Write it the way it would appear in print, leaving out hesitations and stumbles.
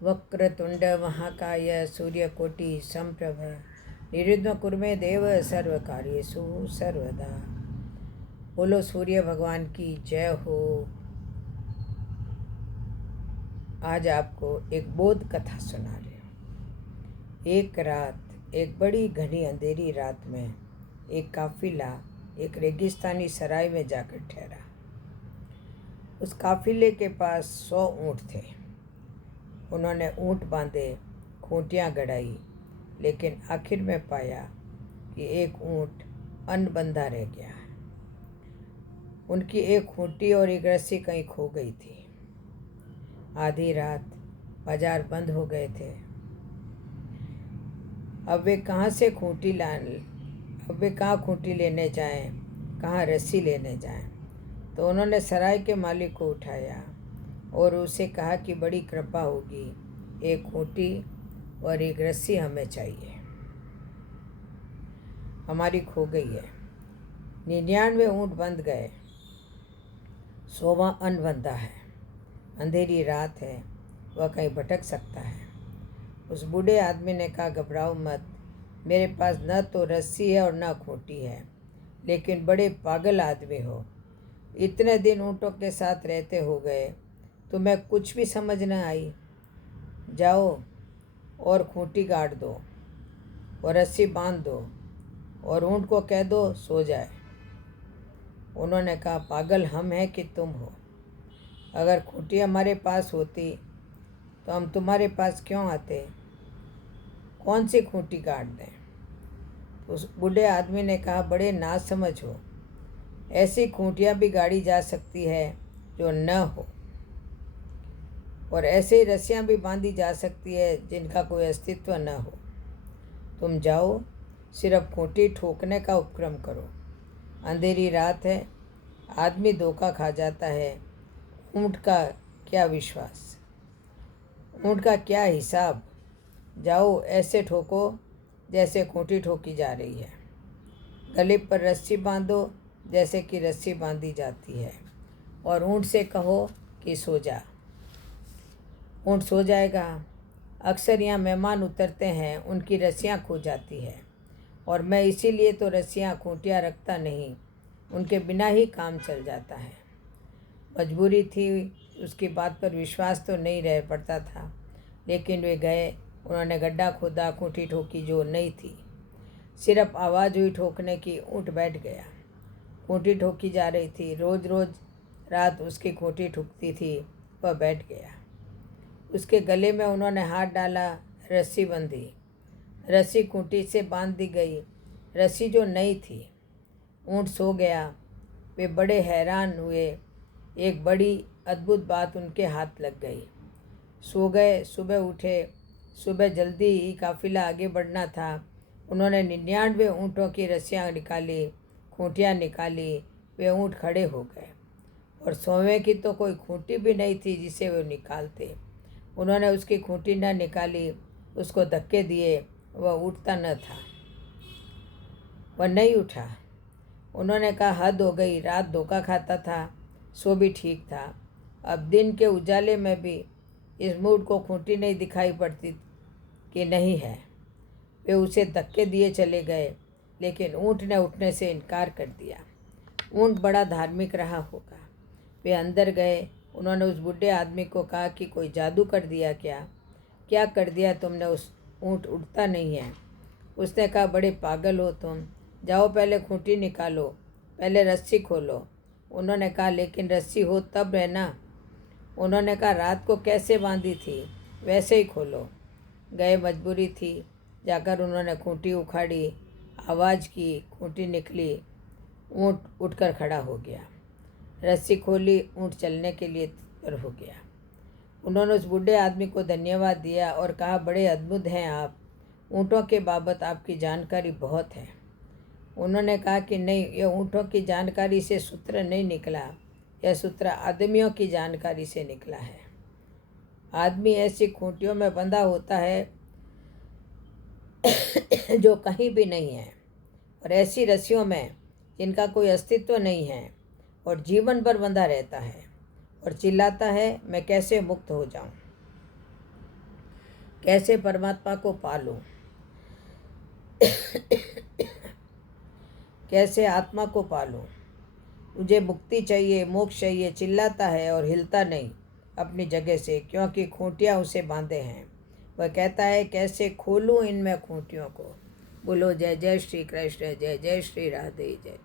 वक्रतुंड महाकाय सूर्यकोटि समप्रभ निर्विघ्नं कुरु मे देव सर्वकार्येषु सर्वदा। बोलो सूर्य भगवान की जय हो। आज आपको एक बोध कथा सुना रही हूँ। एक रात, एक बड़ी घनी अंधेरी रात में एक काफिला एक रेगिस्तानी सराय में जाकर ठहरा। उस काफिले के पास 100 ऊँट थे। उन्होंने ऊँट बांधे, खूंटियाँ गड़ाई, लेकिन आखिर में पाया कि एक ऊँट अनबंधा रह गया। उनकी एक खूंटी और एक रस्सी कहीं खो गई थी। आधी रात, बाजार बंद हो गए थे। अब वे कहाँ खूंटी लेने जाएं, कहाँ रस्सी लेने जाएं। तो उन्होंने सराय के मालिक को उठाया और उसे कहा कि बड़ी कृपा होगी, एक खूंटी और एक रस्सी हमें चाहिए, हमारी खो गई है। 99 ऊँट बंध गए, 100वां अनबंधा है। अंधेरी रात है, वह कहीं भटक सकता है। उस बूढ़े आदमी ने कहा, घबराओ मत, मेरे पास न तो रस्सी है और न खूंटी है, लेकिन बड़े पागल आदमी हो। इतने दिन ऊँटों के साथ रहते हो गए, तुम्हें कुछ भी समझ न आई। जाओ और खूंटी गाड़ दो और रस्सी बांध दो और ऊँट को कह दो सो जाए। उन्होंने कहा, पागल हम हैं कि तुम हो? अगर खूंटी हमारे पास होती तो हम तुम्हारे पास क्यों आते? कौन सी खूंटी गाड़ दें? उस बूढ़े आदमी ने कहा, बड़े नासमझ हो, ऐसी खूंटियाँ भी गाड़ी जा सकती है जो न हो, और ऐसे ही रस्सियाँ भी बांधी जा सकती है जिनका कोई अस्तित्व न हो। तुम जाओ, सिर्फ खूंटी ठोकने का उपक्रम करो। अंधेरी रात है, आदमी धोखा खा जाता है। ऊँट का क्या विश्वास, ऊँट का क्या हिसाब। जाओ, ऐसे ठोको जैसे खूंटी ठोकी जा रही है। गले पर रस्सी बांधो जैसे कि रस्सी बांधी जाती है, और ऊँट से कहो कि सो जा। ऊँट सो जाएगा। अक्सर यहाँ मेहमान उतरते हैं, उनकी रस्सियाँ खो जाती है, और मैं इसीलिए तो रस्सियाँ खूंटियाँ रखता नहीं, उनके बिना ही काम चल जाता है। मजबूरी थी, उसकी बात पर विश्वास तो नहीं रह पड़ता था, लेकिन वे गए। उन्होंने गड्ढा खोदा, खूंटी ठोकी जो नहीं थी, सिर्फ आवाज़ हुई ठोकने की। ऊँट बैठ गया। खूंटी ठोकी जा रही थी। रोज़ रोज़ रात उसकी खूंटी ठुकती थी, वह बैठ गया। उसके गले में उन्होंने हाथ डाला, रस्सी बंधी। रस्सी खूंटी से बांध दी गई, रस्सी जो नई थी। ऊँट सो गया। वे बड़े हैरान हुए। एक बड़ी अद्भुत बात उनके हाथ लग गई। सो गए, सुबह उठे। सुबह जल्दी ही काफिला आगे बढ़ना था। उन्होंने 99 ऊँटों की रस्सियाँ निकाली, खूंटियाँ निकाली। वे ऊँट खड़े हो गए, और 100वें की तो कोई खूंटी भी नहीं थी जिसे वे निकालते। उन्होंने उसकी खूंटी न निकाली, उसको धक्के दिए, वह उठता न था, वह नहीं उठा। उन्होंने कहा, हद हो गई, रात धोखा खाता था, सो भी ठीक था, अब दिन के उजाले में भी इस मूड को खूंटी नहीं दिखाई पड़ती कि नहीं है। वे उसे धक्के दिए चले गए, लेकिन ऊँट ने उठने से इनकार कर दिया। ऊँट बड़ा धार्मिक रहा होगा। वे अंदर गए। उन्होंने उस बूढ़े आदमी को कहा कि कोई जादू कर दिया क्या? क्या कर दिया तुमने? उस ऊँट उठता नहीं है। उसने कहा, बड़े पागल हो तुम, जाओ पहले खूंटी निकालो, पहले रस्सी खोलो। उन्होंने कहा, लेकिन रस्सी हो तब है ना। उन्होंने कहा, रात को कैसे बांधी थी वैसे ही खोलो। गए, मजबूरी थी। जाकर उन्होंने खूंटी उखाड़ी, आवाज़ की, खूंटी निकली। ऊँट उठकर खड़ा हो गया। रस्सी खोली, ऊँट चलने के लिए तैयार हो गया। उन्होंने उस बूढ़े आदमी को धन्यवाद दिया और कहा, बड़े अद्भुत हैं आप, ऊँटों के बाबत आपकी जानकारी बहुत है। उन्होंने कहा कि नहीं, यह ऊँटों की जानकारी से सूत्र नहीं निकला, यह सूत्र आदमियों की जानकारी से निकला है। आदमी ऐसी खूंटियों में बंधा होता है जो कहीं भी नहीं है, और ऐसी रस्सियों में जिनका कोई अस्तित्व नहीं है, और जीवन भर बंधा रहता है और चिल्लाता है, मैं कैसे मुक्त हो जाऊं। कैसे परमात्मा को पालूं, कैसे आत्मा को पालूं। मुझे मुक्ति चाहिए, मोक्ष चाहिए, चिल्लाता है और हिलता नहीं अपनी जगह से, क्योंकि खूंटियाँ उसे बांधे हैं। वह कहता है, कैसे खोलूं इनमें खूंटियों को। बोलो जय जय श्री कृष्ण, जय जय श्री राधे, जय।